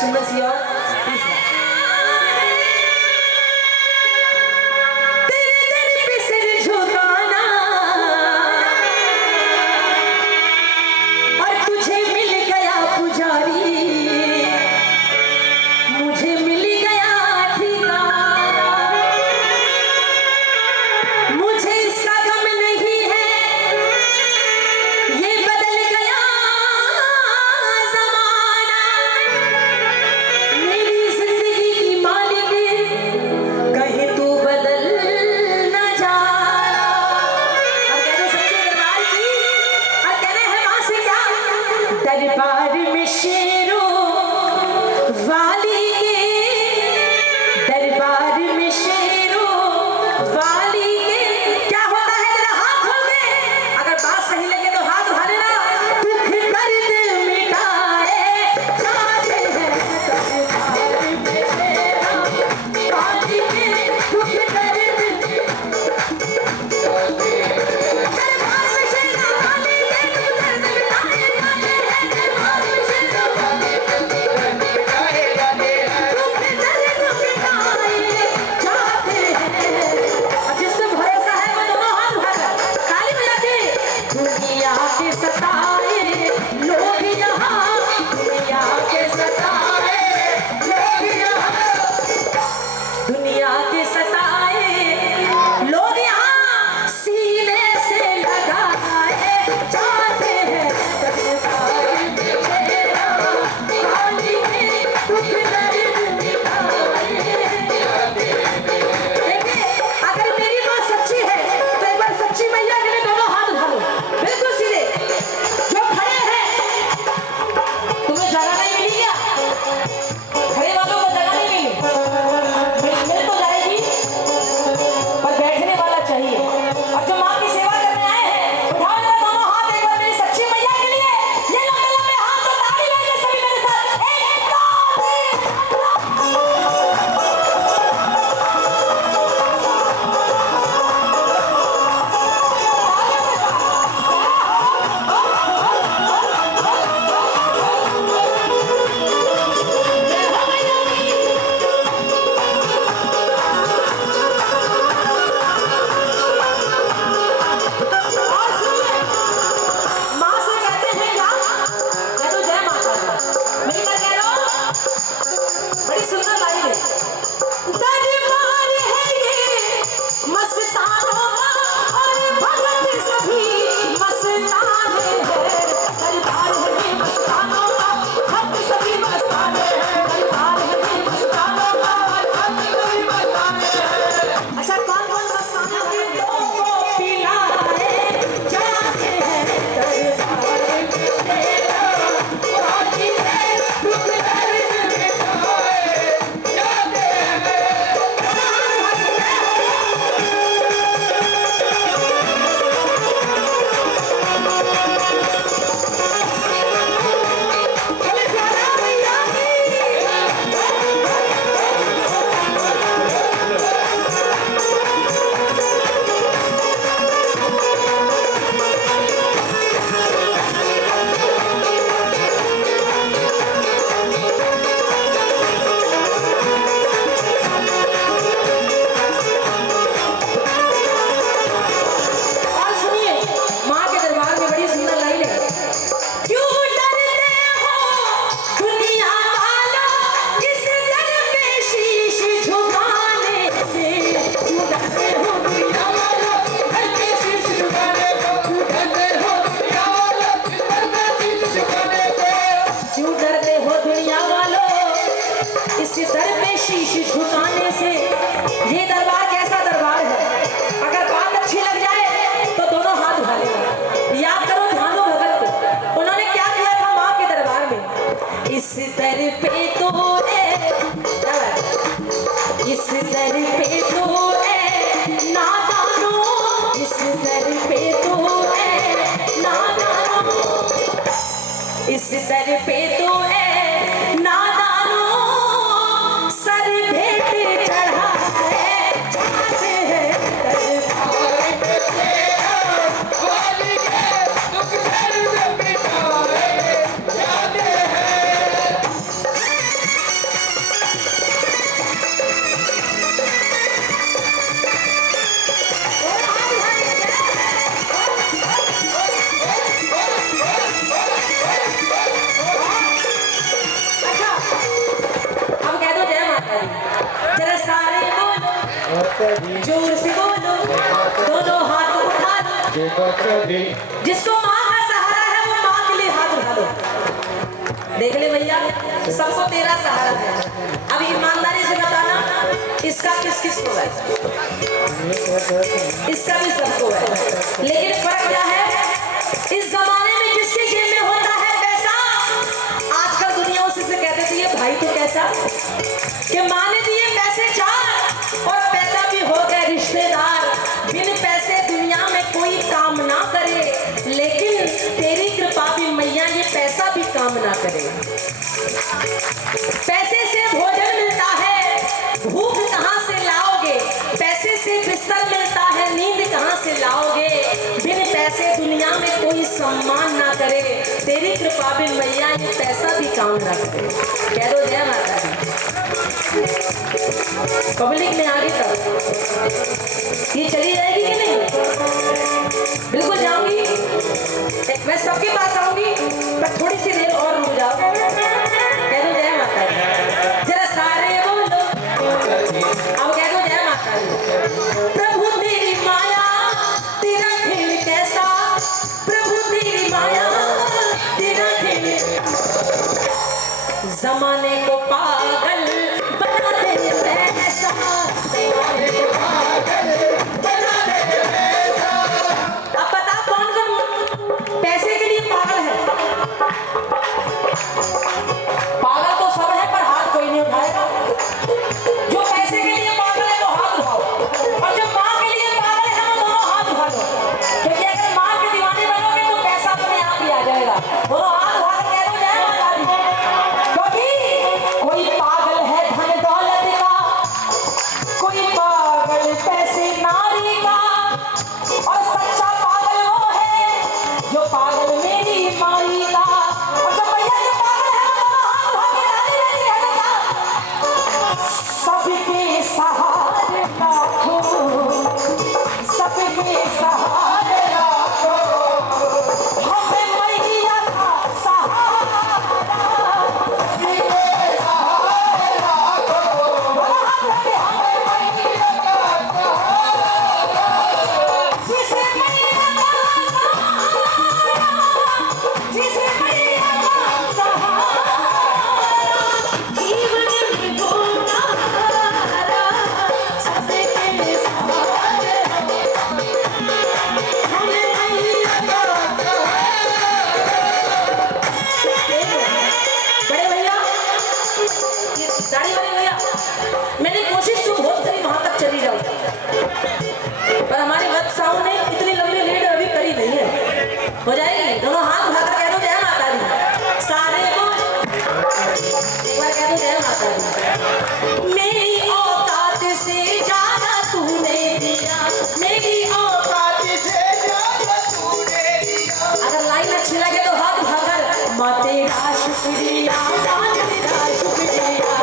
सुंदर सी और दरबार में शेरों वाली के, दरबार में शेरों वाली के। क्या होता है जरा हाथ खोल दे, अगर बात सही लगे तो हाथ उठा लेना। दुख दर्द मिटाए जाते हैं दरबार में शेरों वाली के, दुख दर्द इस दर पे तो नादानो, इस दर पे तो नादानो, इस दर पे तो नादानो, सर भेंट चढ़ा है जाते हैं दरबार में तेरा वाली के, दुख दर्द मिटाए जाते हैं। जिसको माँ का सहारा है वो माँ के लिए हाथ उठा दो। देख ले भैया, सबको तेरा सहारा है। अब ईमानदारी से बताना, इसका किस किस को है? इसका भी सबको है, लेकिन फर्क क्या है? इस जमाने में जिसके जेब में होता है पैसा, आजकल दुनिया उसी से कहते थे ये भाई तो कैसा, कि माँ ने दिए पैसे 4 और पैदा भी हो गए रिश्तेदार। बिन पैसे दुनिया में कोई काम ना करे, लेकिन तेरी कृपा भी मैया ये पैसा भी काम ना करे। पैसे से भोजन मिलता है, भूख कहाँ से लाओगे? पैसे से बिस्तर मिलता है, नींद कहाँ से लाओगे? बिन पैसे दुनिया में कोई सम्मान ना करे, तेरी कृपा भी मैया ये पैसा भी काम ना करे। कह दो जय माता दी। पब्लिक में आगे तक ये चली जाएगी कि नहीं? बिल्कुल जाऊंगी, मैं सबके पास आऊंगी, पर थोड़ी सी देर और रुक जाओ। कह दो जय माता दी, जरा सारे बोलो। अब कह दो जय माता दी। प्रभु तेरी माया तेरा खेल कैसा, प्रभु तेरी माया तेरा खेल, जमाने को पागल बना दे पैसा, जमाने को पागल बना दे पैसा। अब बता कौन कौन पैसे के लिए पागल है? पागल तो सब है, पर हाथ कोई नहीं उठाएगा। जो पैसे के लिए पागल है वो हाथ उठाओ, और जो माँ के लिए पागल है वो दोनों हाथ उठा लो, क्योंकि अगर माँ के दीवाने बनोगे तो पैसा अपने आप ही आ जाएगा। दोनों हाथ उठा कर कह दो जय माता दी। क्योंकि कोई पागल है धन दौलत का, कोई पागल पैसे नारी का, और सच्चा पागल वो है जो पागल मेरी माई का। और जो भैया जो पागल है वो हाथ उठा के राजी राजी कहने का। सबके सहारे लाखों, सबके सहारे लाखों, हमें मैया का सहारा, जिसे मैया का सहारा, जिसे मैया का सहारा, जीवन में गोना हारा, सबके सहारे हमें मैया का बड़े भैया, ये दाढ़ी वाले भैया, मैंने कोशिश तो बहुत करी वहां तक चली जाऊं, पर हमारे वत्साओं ने इतनी लंबी लीड अभी करी नहीं है। हो जाएगी? दोनों हाथ उठाकर कह दो जय माता दी। सारे को एक बार कह दो जय माता दी। मेरी औकात से ज्यादा तूने दिया, मेरी औकात से ज्यादा तूने दिया। अगर लाइन अच्छी लगे तो हाथ उठाकर माँ तेरा शुक्रिया, माँ तेरा शुक्रिया,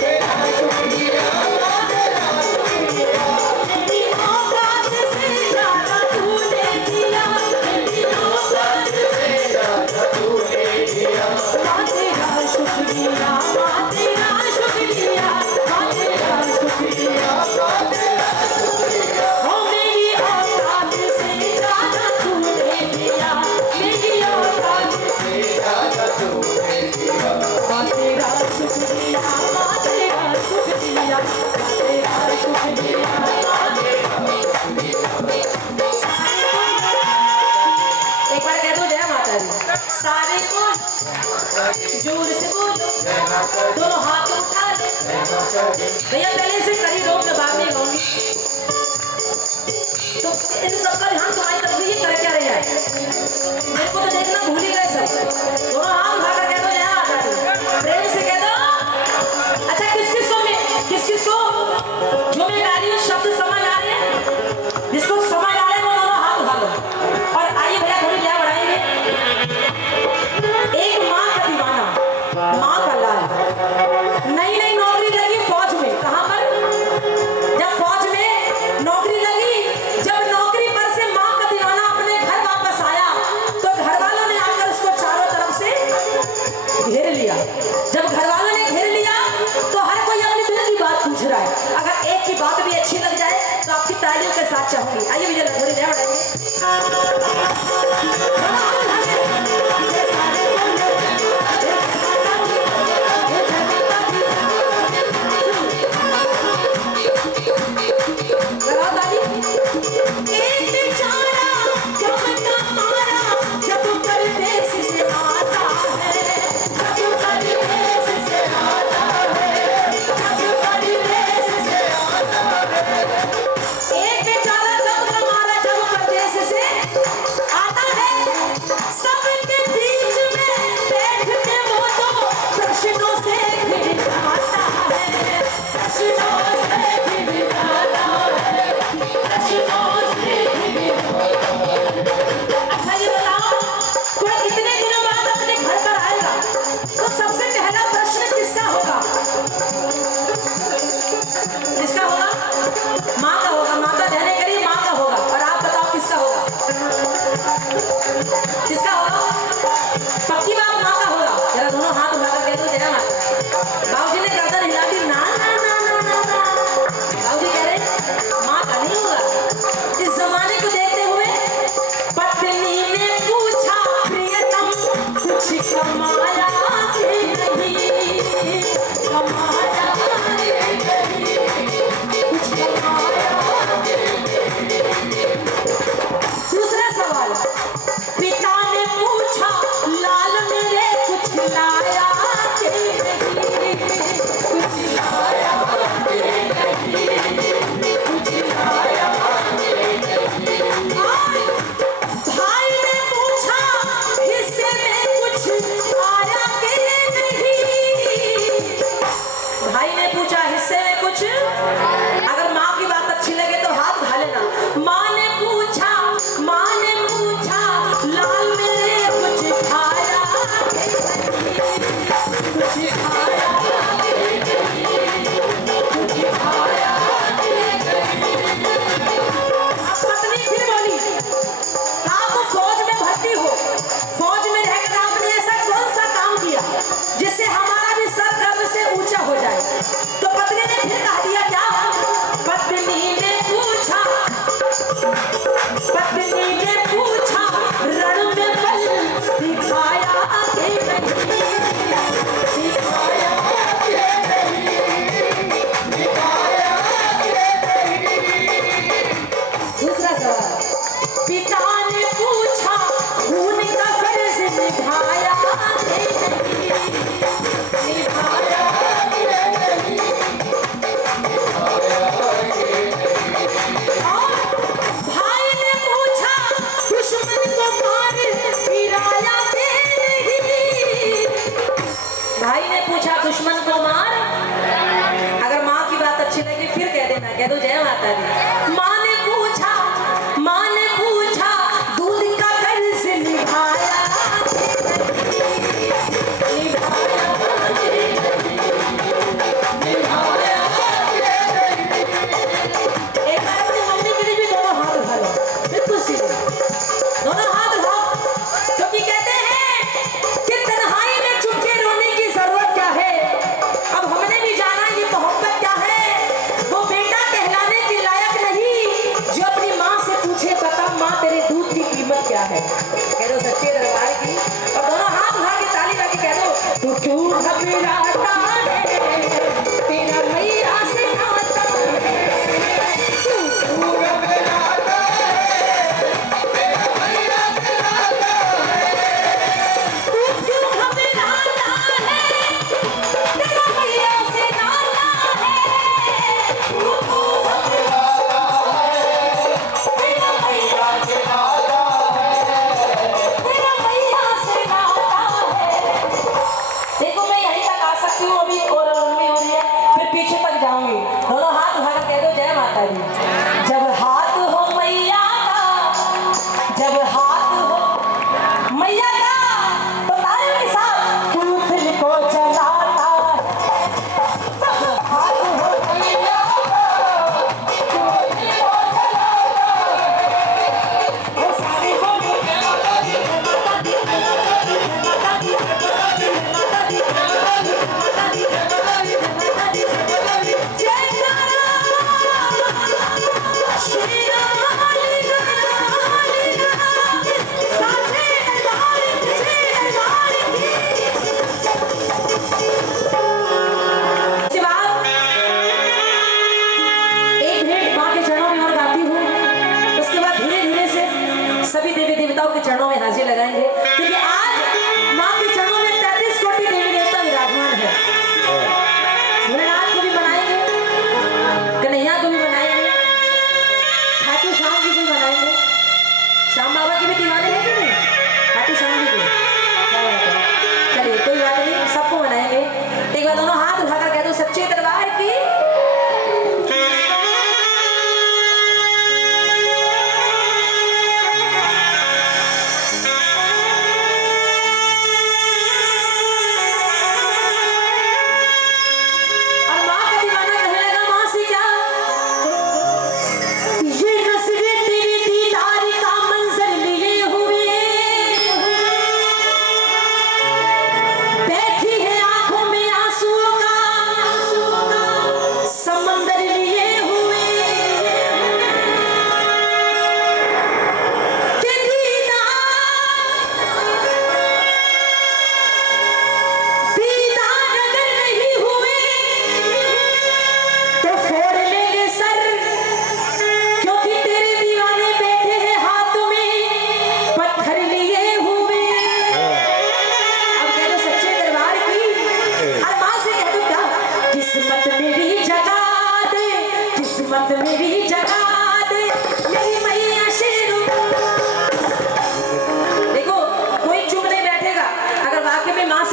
तेरा शुक्रिया, माँ तेरा शुक्रिया। मेरी औकात से ज्यादा तूने दिया, मेरी औकात से ज्यादा तूने दिया। माँ तेरा शुक्रिया, माँ तेरा शुक्रिया, माँ तेरा शुक्रिया, माँ तेरा शुक्रिया। ओ मेरी औकात से ज्यादा तूने दिया, मेरी औकात से ज्यादा तूने दिया। माँ तेरा शुक्रिया, माँ तेरा शुक्रिया, माँ तेरा शुक्रिया, माँ तेरा शुक्रिया। एक बार कह दो जय माता दी। सारे को जोर से बोलो, दोनों हाथ उठा लो। भैया पहले से करी रोक, मैं बाद में गाऊंगी, तो इन सबका ध्यान तुम्हारी तरफ ये कर क्या रहे हैं? मेरे को तो देखना भूल ही गए सब। दोनों हाथ उठाकर कह दो जय माता दी, प्रेम से कह दो। अच्छा किस किस को जो मैं गा रही हूँ शब्द समझ आ रहे हैं? जिसको समझ आ रहे हैं वो दोनों हाथ उठा लो। और आइए भैया थोड़ी जय बढ़ाएंगे। एक माँ का दीवाना, माँ का लाल, नई नई नौकरी लगी फौज में। कहाँ पर? जब फौज में नौकरी लगी, जब नौकरी पर से माँ का दीवाना अपने घर वापस आया, तो घर वालों ने आकर उसको चारों तरफ से घेर लिया। जब घर वालों ने घेर लिया तो हर कोई अपने दिल की बात पूछ रहा है। अगर एक की बात भी अच्छी लग जाए तो आपकी तालियों के साथ चाहूंगी। आइए भैया थोड़ी जय बढ़ाएंगे। जब हाथ हो मैया का तो तारे के साथ क्यों दिल को जलाता है। जब हाथ हो मैया का क्यों दिल को जलाता है। वो सारी बोली माता दी माता दी माता दी माता दी माता दी माता दी माता दी माता दी जय श्री राम सभी देवी देवताओं के चरणों में हाजिर लगाएंगे क्योंकि आज मां के चरणों में 33 कोटि देवी देवता विराजमान है। भोलेनाथ को भी बनाएंगे, कन्हैया को भी बनाएंगे, खाटू श्याम जी को भी बनाएंगे। श्याम बाबा की भी दीवाने हैं कि नहीं? खाटू श्याम जी को क्या बात है? चलिए कोई बात नहीं, सबको बनाएंगे। एक बार दोनों हाथ उठाकर कह दो सच्चे दरबार की।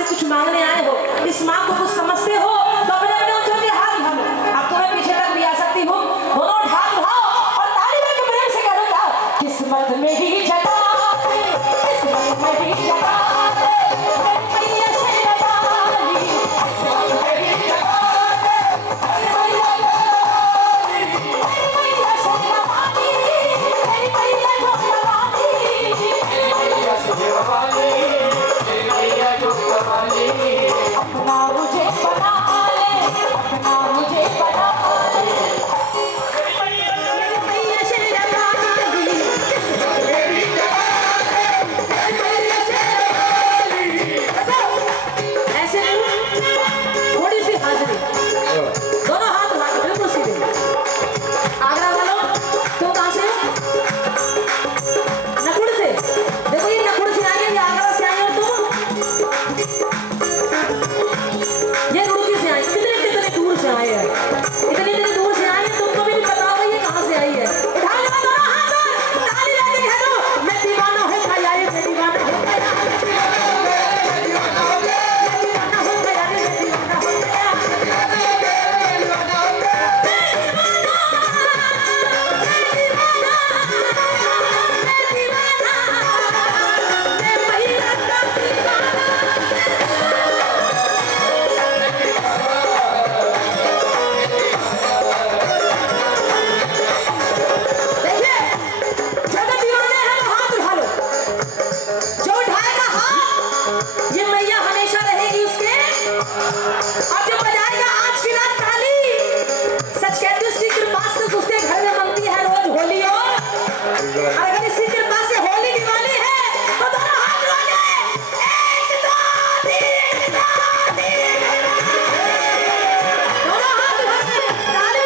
कुछ मांगने आए हो, इस माँ को कुछ समझते हो तो अपने अपने उछल के हाथ उठा लो। अब तो मैं पीछे तक भी आ सकती हूँ, दोनों हाथ उठाओ और ताली बजा के प्रेम से कह दो क्या किस्मत में ही जगा दे, किस्मत में ही जगा दे, मैया शेरा वाली, किस्मत में ही जगा दे, मैया शेरा वाली, मैया जोड़ा वाली, अपना मुझे बना ले, अपना मुझे बना ले, मैया शेरा वाली, मेरी मैया शेरा वाली। ऐसे थोड़ी सी हाजिरी, दोनों हाथ उठा के बिल्कुल सीधे। आगरा वालों तुम कहाँ से हो? नकुड़ से। देखो ये नकुड़ से आई है, ये आगरा से आई हो तुम, ये रुड़की से आई। कितने कितने दूर से आए हैं, इतनी इतनी दूर से आए हैं, तुमको भी नहीं पता होगा ये कहाँ से आई है। उठा लो दोनों हाथ और ताली लेके कह दो मैं दीवाना हो गया, मैं दीवाना हो गया, मैं दीवाना हो गया, मैं दीवाना हो गया, मैं दीवाना हो गया, मैं दीवाना हो गया, ये मैया हमेशा रहेगी उसके। और जो बजाएगा आज की रात ताली, सच कहती हूँ उसकी कृपा से उसके घर में बनती है रोज होली। और अगर इसी कृपा से होली दिवाली है तो दोनों हाथ जोड़े, 1 2 3 दोनों हाथ जोड़े, ताली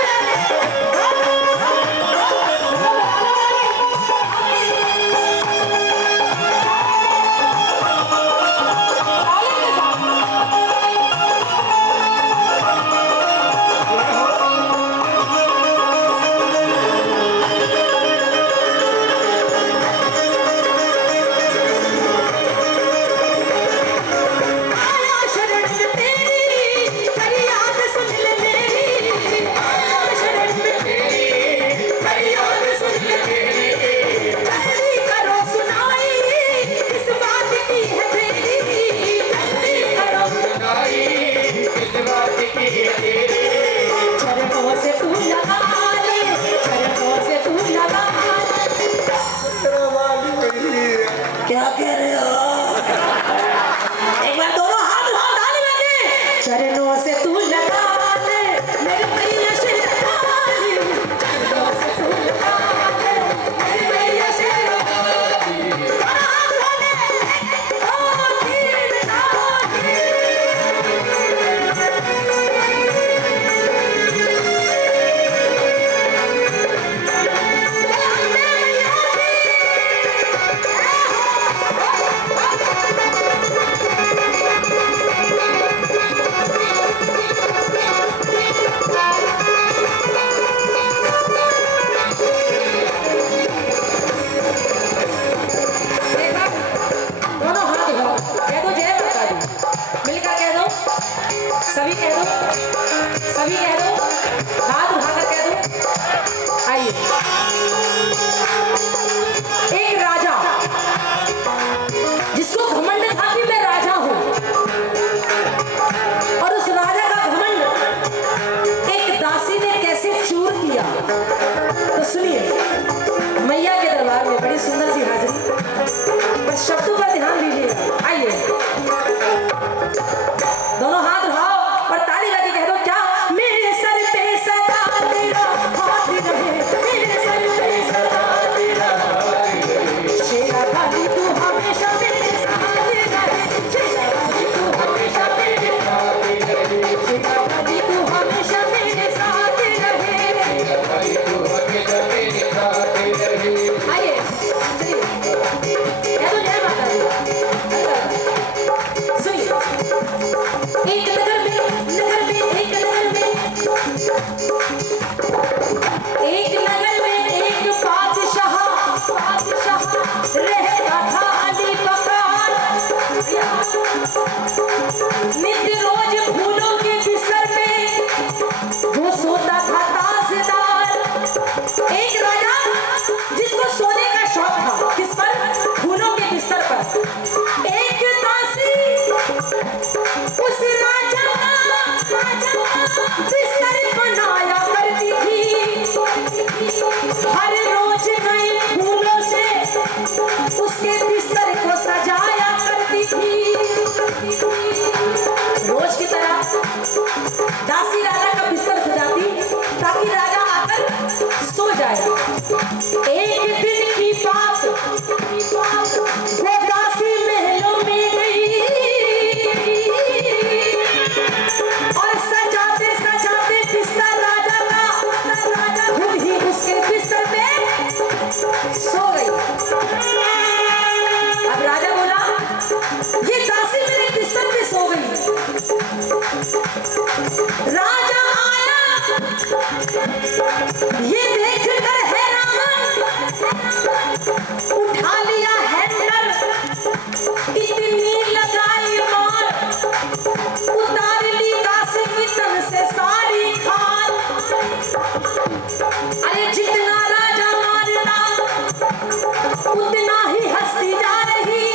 उतना ही हंसती जा रही।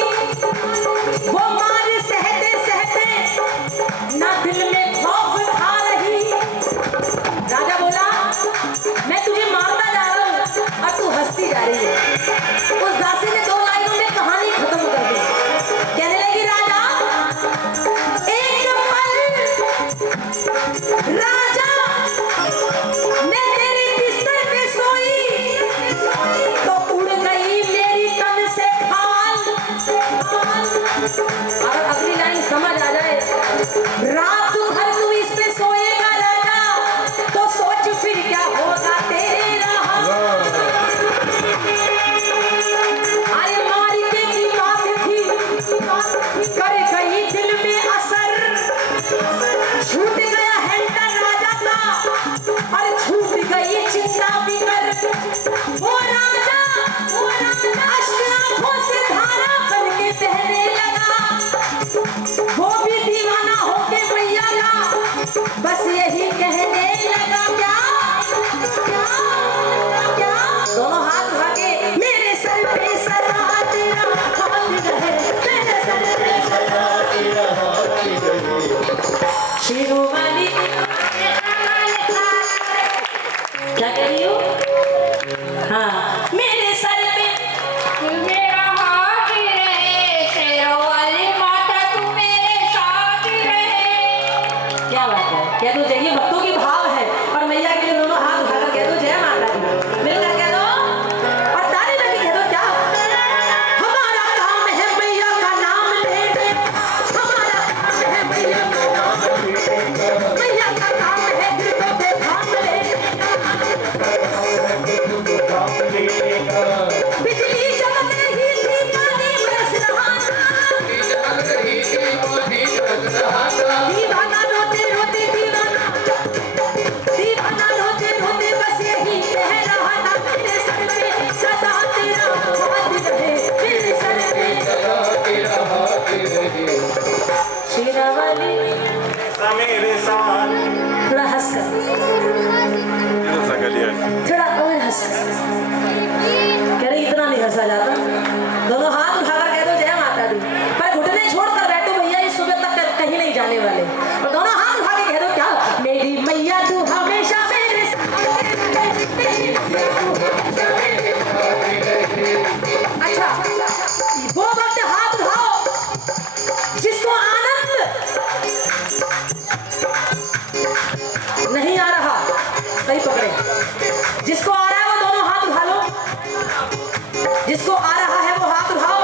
वो मार सहते सहते ना दिल में खौफ खा रही। राजा बोला मैं तुझे मारता जा रहा हूँ और तू हंसती जा रही है। उस दासी ने 2 लाइनों में कहानी खत्म कर दी। कहने लगी राजा एक पल राजा मैं तेरे बिस्तर पे सोई तो उड़ गई मेरी तन से खाल। और अगली लाइन समझ आ जाए, रात भर तू इस पे सोएगा राजा तो सोच फिर क्या होगा तेरा हाल। अरे मारिके की बात थी कर गई दिल में असर। छूट गया हैंडल राजा का और छूट गई चिंता बिकर। वो राजा अश्क आंखों से धारा बन के बहने लगा। वो भी दीवाना होके मैया का बस यही कहने लगा क्या क्या क्या। दोनों हाथ उठा के मेरे सर पे सदा तेरा हाथ रहे, मेरे सर पे सदा तेरा हाथ रहे। शेरों वाली क्या कह रही हो? हाँ मेरे सर पे मेरा हाथ रहे, शेरों वाली माता तू मेरे साथ रहे। क्या बात है, कह दो जय। ये भक्तों की भाव है और मैया के लिए दोनों हाथ उठाकर कह दो जय माता दी। मिलकर कह दो और ताली लगी कह दो क्या। हमारा काम है मैया का नाम लेने, हमारा काम है मैया का नाम लेने, मैया का काम है दिलों पे थाम लेने। बिजली चमक रही थी पानी बरस रहा था, दीवाना रोते रोते दीवाना रोते रोते बस यही कह रहा था मेरे सर पे सदा तेरा हाथ रहे, मेरे सर पे सदा तेरा हाथ रहे। शेरा वाली मेरे साथ थोड़ा हंस कर, थोड़ा और हंस कह रही इतना नहीं हंसा जाता। दोनों हाथ उठाकर कह दो जय माता दी, पर घुटने छोड़कर बैठो भैया इस सुबह तक कहीं नहीं जाने वाले। और दोनों हाथ उठा के कह दो क्या, मेरी मैया तू हमेशा मेरे साथ। अच्छा वो वक्त हाथ उठाओ जिसको आनंद नहीं आ रहा, सही पकड़े, जिसको आ रहा है वो दोनों हाथ उठा लो। जिसको आ रहा है वो हाथ उठाओ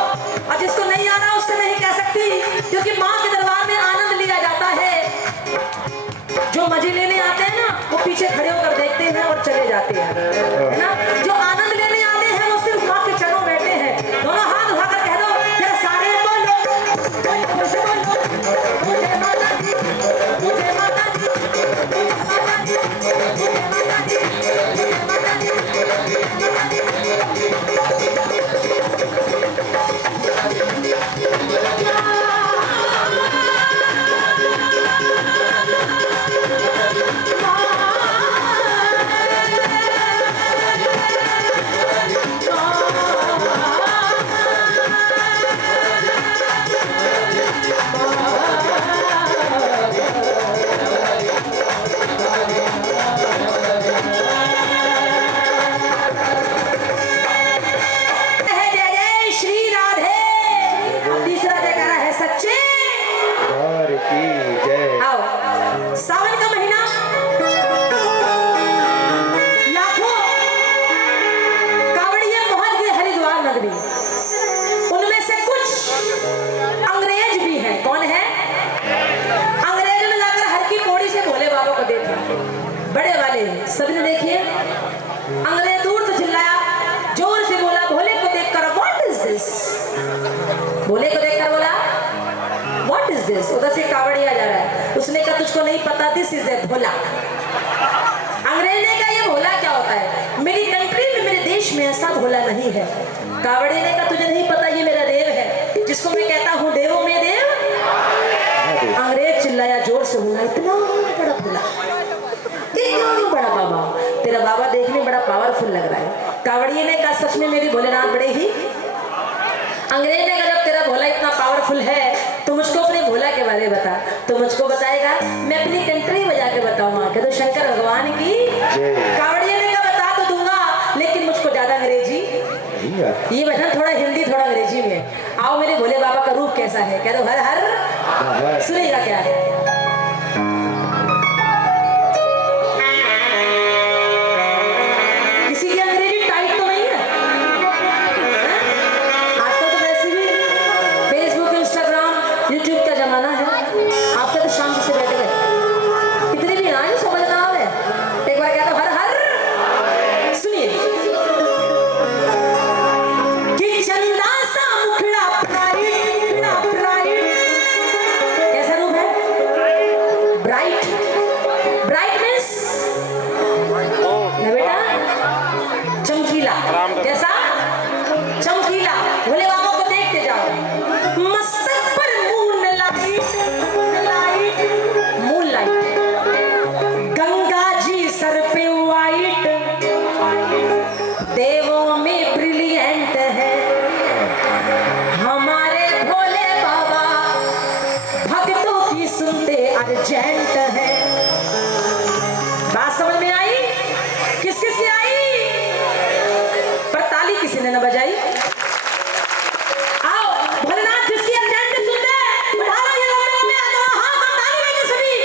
और जिसको नहीं आ रहा उससे नहीं कह सकती, क्योंकि माँ के दरबार में आनंद लिया जाता है। जो मजे लेने आते हैं ना वो पीछे खड़े होकर देखते हैं और चले जाते हैं, है ना। जो आनंद लेने आते हैं वो सिर्फ माँ के चरणों बैठे हैं। दोनों हाथ उठाकर कह दो जरा सारे बोलो, मुझे बोलो, मुझे माता दी, मुझे माता दी, मुझे माता दी, मुझे माता दी, मुझे माता दी, सभी ने देखिए अंग्रेज दूर से चिल्लाया, जोर से बोला भोले को देखकर व्हाट इज दिस। भोले को देखकर बोला व्हाट इज दिस। उधर से कावड़िया जा रहा है, उसने कहा तुझको नहीं पता, दिस इज ए भोला। अंग्रेज ने कहा ये भोला क्या होता है, मेरी कंट्री में मेरे देश में ऐसा भोला नहीं है। कावड़िया ने कहा तुझे नहीं पता ये मेरा देव है, जिसको मैं कहता हूँ देवों में देव। अंग्रेज चिल्लाया जोर से, बोला इतना बड़ा भोला, इतना बड़ा बाबा, तेरा बाबा देखने बड़ा पावरफुल लग रहा है। कावड़िए ने कहा सच में मेरे भोलेनाथ बड़े ही अंग्रेज ने कहा जब तेरा भोला इतना पावरफुल है तो मुझको अपने भोला के बारे में बता। तो मुझको बताएगा, मैं अपनी कंट्री बजा के बताऊंगा कि तो शंकर भगवान की। कावड़िया ने कहा बता तो दूंगा, लेकिन मुझको ज्यादा अंग्रेजी, ये भजन थोड़ा हिंदी थोड़ा अंग्रेजी में। आओ मेरे भोले बाबा का रूप कैसा है, कह दो हर हर। सुनेगा क्या है। किसी की अंग्रेजी टाइट तो नहीं है? आजकल तो वैसे भी फेसबुक इंस्टाग्राम यूट्यूब का जमाना है। आपके तो शाम से बैठे गए इतनी भी ना समझ ना आवे। एक बार कहता हर हर। सुनिए कि चंदा सा मुखड़ा ब्राइट, कैसा रूप है? ब्राइट, ब्राइट मीन्स ना बेटा चमकीला। कैसा? चमकीला। भोले बाबा को देखते जाओ। मस्तक पर मूनलाइट, गंगा जी सर पे वाइट, देवों में ब्रिलियंट है हमारे भोले बाबा, भक्तों की सुनते अर्जेंट है। बात समझ में आई? किस किस की आई? पर ताली किसी ने न बजाई। आओ भोलेनाथ जिसकी अर्जेंट सुनते हैं, उठाओ ये लंबे लंबे हाथ और ताली लेके सभी।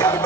我。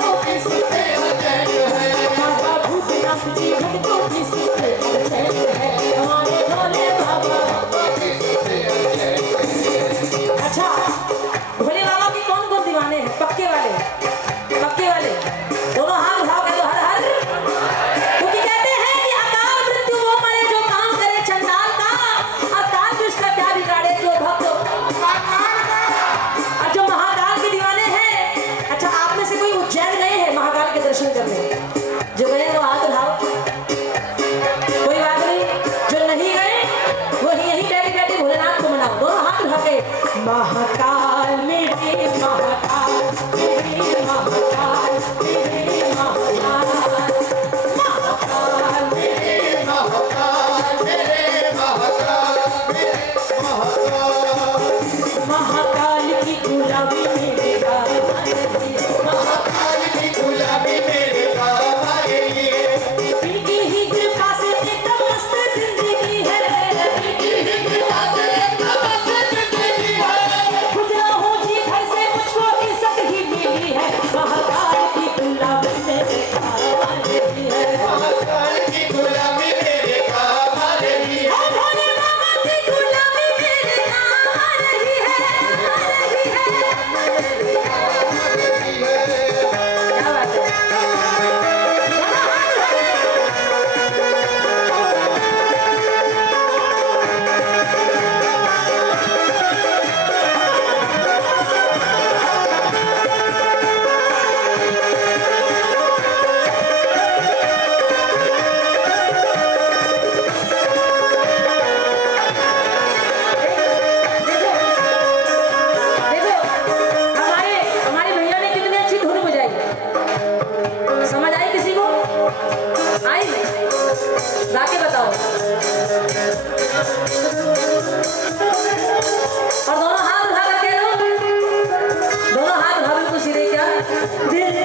दिल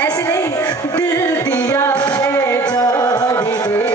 ऐसे नहीं, दिल दिया है जान दे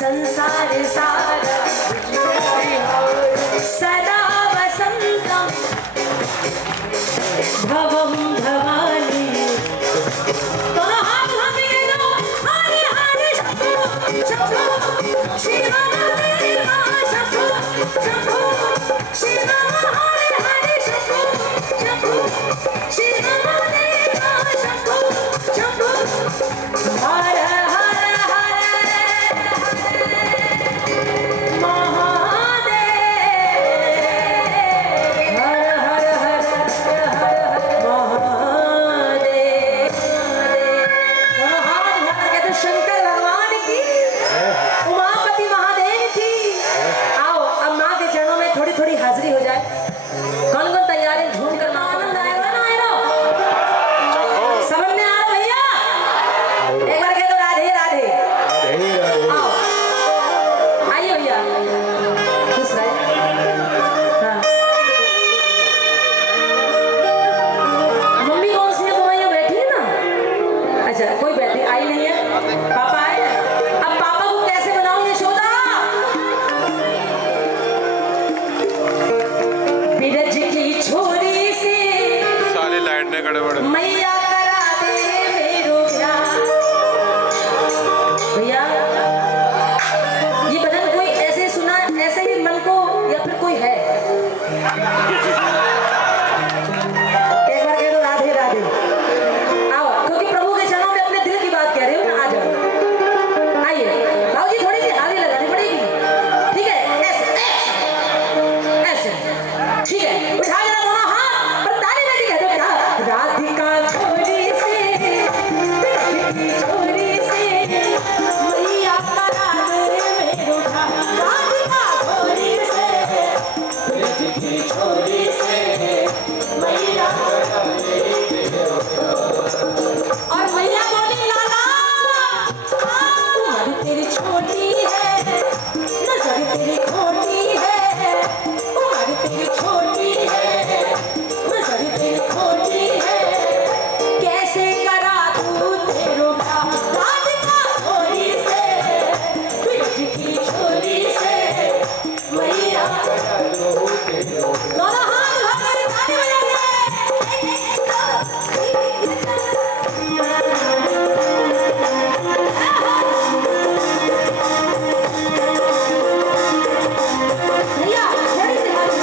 संसार सारा सदा वसंतम भवम भवानी दोनों हाथ उठाते दो हरे हरे शंभो शंभो शिव महादेव शंभो शंभो शिव हरे हरे शंभो शंभो शिव महादेव शंभो शंभो हर मैया करा दे मेरो प्यार। भैया ये भजन कोई ऐसे सुना, ऐसे ही मन को, या फिर कोई है? एक बार कह दो राधे राधे। आओ, क्योंकि प्रभु के चरणों में अपने दिल की बात कह रहे हो ना, आ जाओ। आइए भाव जी, थोड़ी सी हाली लगानी पड़ेगी, ठीक है? ऐसे ऐसे ठीक है, उठा जरा दोनों हाथ पर ताली में कह दो क्या? राधिका छोरी से छोरी से मैया करा दे मेरो प्यार। राधिका छोरी से छोरी से मैया करा दे मेरो प्यार। और मैया बोली लाला उम्र तेरी छोटी है, नजर तेरी खोटी है, उम्र तेरी छोटी है, नजर तेरी खोटी है, कैसे करा तू तेरो प्यार। राधिका छोरी से की छोरी से मैया दोनों हाथ उठाकर ताली बजाएंगे। भैया थोड़ी सी हाथ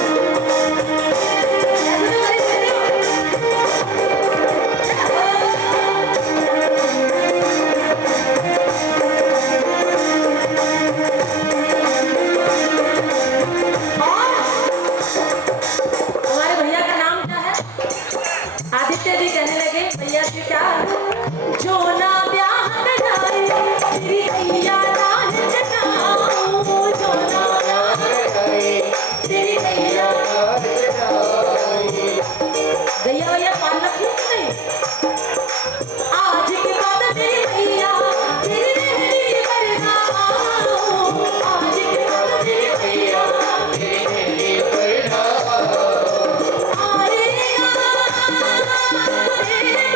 ऐसे तो करी सकते हो। हमारे भैया का नाम क्या है? आदित्य जी कहने लगे भैया से क्या? जो ना ब्याह में जाए तेरी भैया राह जगाऊं, जो ना ब्याह में जाए तेरी भैया भैया भैया पाल रखी नहीं। आज के बाद मेरी भैया तेरी मेहंदी करना आऊं, आज के बाद मेरी भैया तेरी मेहंदी करना आएगा तेरे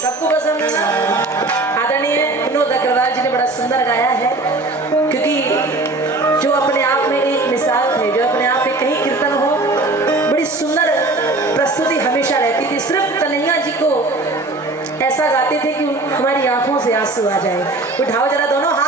सबको पसंद है ना। आदरणीय विनोद अग्रवाल जी ने बड़ा सुंदर गाया है, क्योंकि जो अपने आप में एक मिसाल थे, जो अपने आप में कहीं कीर्तन हो, बड़ी सुंदर प्रस्तुति हमेशा रहती थी। सिर्फ कन्हैया जी को ऐसा गाते थे कि हमारी आंखों से आंसू आ जाए। उठाओ जरा दोनों हाथ।